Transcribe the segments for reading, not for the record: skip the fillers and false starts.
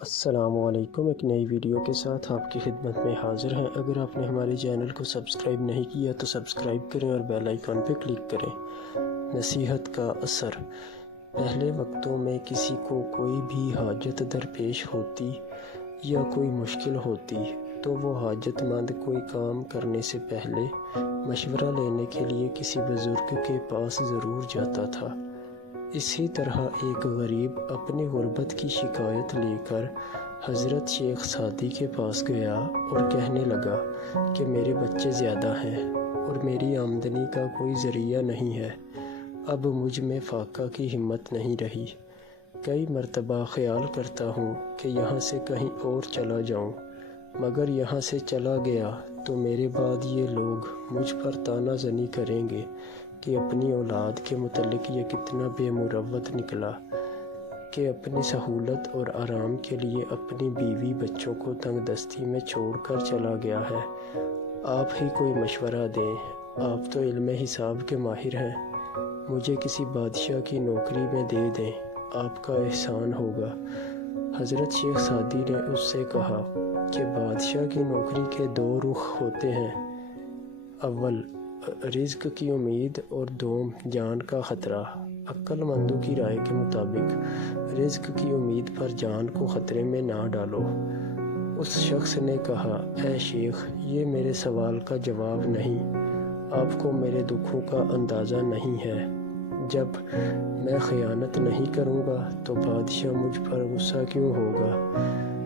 السلام علیکم، ایک نئی ویڈیو کے ساتھ آپ کی خدمت میں حاضر ہیں۔ اگر آپ نے ہمارے چینل کو سبسکرائب نہیں کیا تو سبسکرائب کریں اور بیل آئیکن پہ کلک کریں۔ نصیحت کا اثر۔ پہلے وقتوں میں کسی کو کوئی بھی حاجت درپیش ہوتی یا کوئی مشکل ہوتی تو وہ حاجت مند کوئی کام کرنے سے پہلے مشورہ لینے کے لیے کسی بزرگ کے پاس ضرور جاتا تھا۔ اسی طرح ایک غریب اپنی غربت کی شکایت لے کر حضرت شیخ سعدی کے پاس گیا اور کہنے لگا کہ میرے بچے زیادہ ہیں اور میری آمدنی کا کوئی ذریعہ نہیں ہے، اب مجھ میں فاقہ کی ہمت نہیں رہی۔ کئی مرتبہ خیال کرتا ہوں کہ یہاں سے کہیں اور چلا جاؤں، مگر یہاں سے چلا گیا تو میرے بعد یہ لوگ مجھ پر طعنہ زنی کریں گے کہ اپنی اولاد کے متعلق یہ کتنا بے مروت نکلا کہ اپنی سہولت اور آرام کے لیے اپنی بیوی بچوں کو تنگ دستی میں چھوڑ کر چلا گیا ہے۔ آپ ہی کوئی مشورہ دیں، آپ تو علم حساب کے ماہر ہیں، مجھے کسی بادشاہ کی نوکری میں دے دیں، آپ کا احسان ہوگا۔ حضرت شیخ سعدی نے اس سے کہا کہ بادشاہ کی نوکری کے دو رخ ہوتے ہیں، اول رزق کی امید اور دوم جان کا خطرہ۔ عقل مندوں کی رائے کے مطابق رزق کی امید پر جان کو خطرے میں نہ ڈالو۔ اس شخص نے کہا، اے شیخ، یہ میرے سوال کا جواب نہیں، آپ کو میرے دکھوں کا اندازہ نہیں ہے۔ جب میں خیانت نہیں کروں گا تو بادشاہ مجھ پر غصہ کیوں ہوگا؟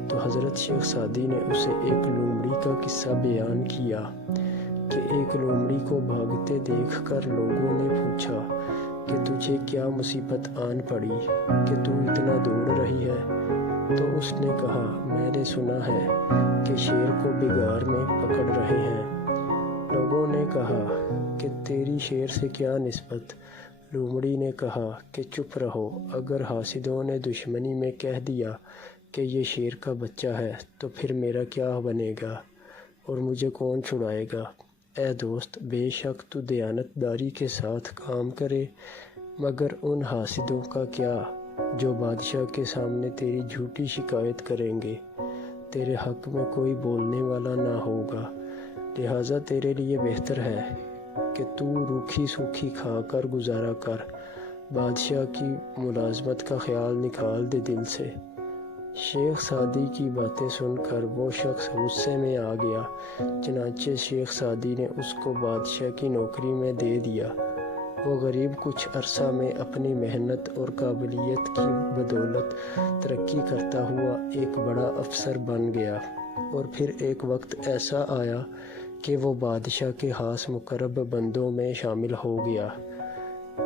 تو حضرت شیخ سعدی نے اسے ایک لومڑی کا قصہ بیان کیا کہ ایک لومڑی کو بھاگتے دیکھ کر لوگوں نے پوچھا کہ تجھے کیا مصیبت آن پڑی کہ تو اتنا دوڑ رہی ہے؟ تو اس نے کہا، میں نے سنا ہے کہ شیر کو بگار میں پکڑ رہے ہیں۔ لوگوں نے کہا کہ تیری شیر سے کیا نسبت؟ لومڑی نے کہا کہ چپ رہو، اگر حاسدوں نے دشمنی میں کہہ دیا کہ یہ شیر کا بچہ ہے تو پھر میرا کیا بنے گا اور مجھے کون چھڑائے گا؟ اے دوست، بے شک تو دیانت داری کے ساتھ کام کرے، مگر ان حاسدوں کا کیا جو بادشاہ کے سامنے تیری جھوٹی شکایت کریں گے؟ تیرے حق میں کوئی بولنے والا نہ ہوگا، لہٰذا تیرے لیے بہتر ہے کہ تو روکھی سوکھی کھا کر گزارا کر، بادشاہ کی ملازمت کا خیال نکال دے دل سے۔ شیخ سعدی کی باتیں سن کر وہ شخص غصے میں آ گیا، چنانچہ شیخ سعدی نے اس کو بادشاہ کی نوکری میں دے دیا۔ وہ غریب کچھ عرصہ میں اپنی محنت اور قابلیت کی بدولت ترقی کرتا ہوا ایک بڑا افسر بن گیا، اور پھر ایک وقت ایسا آیا کہ وہ بادشاہ کے خاص مقرب بندوں میں شامل ہو گیا۔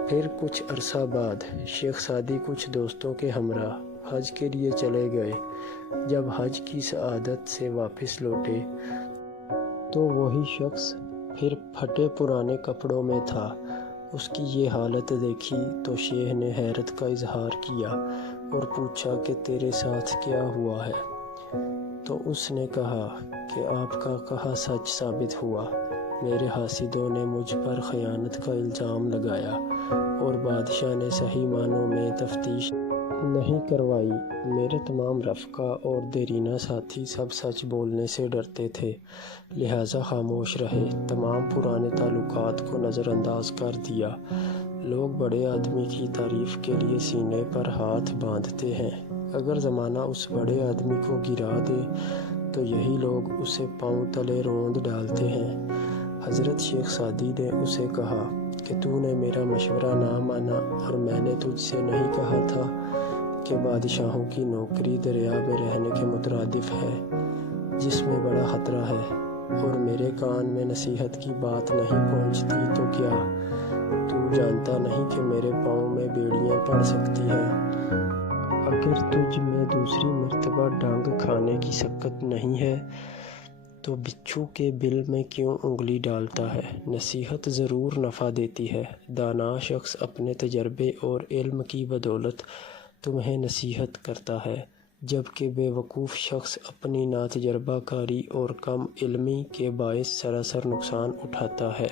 پھر کچھ عرصہ بعد شیخ سعدی کچھ دوستوں کے ہمراہ حج کے لیے چلے گئے۔ جب حج کی سعادت سے واپس لوٹے تو وہی شخص پھر پھٹے پرانے کپڑوں میں تھا۔ اس کی یہ حالت دیکھی تو شیخ نے حیرت کا اظہار کیا اور پوچھا کہ تیرے ساتھ کیا ہوا ہے؟ تو اس نے کہا کہ آپ کا کہا سچ ثابت ہوا، میرے حاسدوں نے مجھ پر خیانت کا الزام لگایا اور بادشاہ نے صحیح معنوں میں تفتیش نہیں کروائی۔ میرے تمام رفقا اور دیرینہ ساتھی سب سچ بولنے سے ڈرتے تھے، لہٰذا خاموش رہے، تمام پرانے تعلقات کو نظر انداز کر دیا۔ لوگ بڑے آدمی کی تعریف کے لیے سینے پر ہاتھ باندھتے ہیں، اگر زمانہ اس بڑے آدمی کو گرا دے تو یہی لوگ اسے پاؤں تلے روند ڈالتے ہیں۔ حضرت شیخ سعدی نے اسے کہا کہ تو نے میرا مشورہ نہ مانا، اور میں نے تجھ سے نہیں کہا تھا کہ بادشاہوں کی نوکری دریا میں رہنے کے مترادف ہے، جس میں بڑا خطرہ ہے، اور میرے کان میں نصیحت کی بات نہیں پہنچتی تو کیا تو جانتا نہیں کہ میرے پاؤں میں بیڑیاں پڑ سکتی ہیں؟ اگر تجھ میں دوسری مرتبہ ڈانگ کھانے کی سکت نہیں ہے تو بچھو کے بل میں کیوں انگلی ڈالتا ہے؟ نصیحت ضرور نفع دیتی ہے، دانا شخص اپنے تجربے اور علم کی بدولت تمہیں نصیحت کرتا ہے، جبکہ بے وقوف شخص اپنی ناتجربہ کاری اور کم علمی کے باعث سراسر نقصان اٹھاتا ہے۔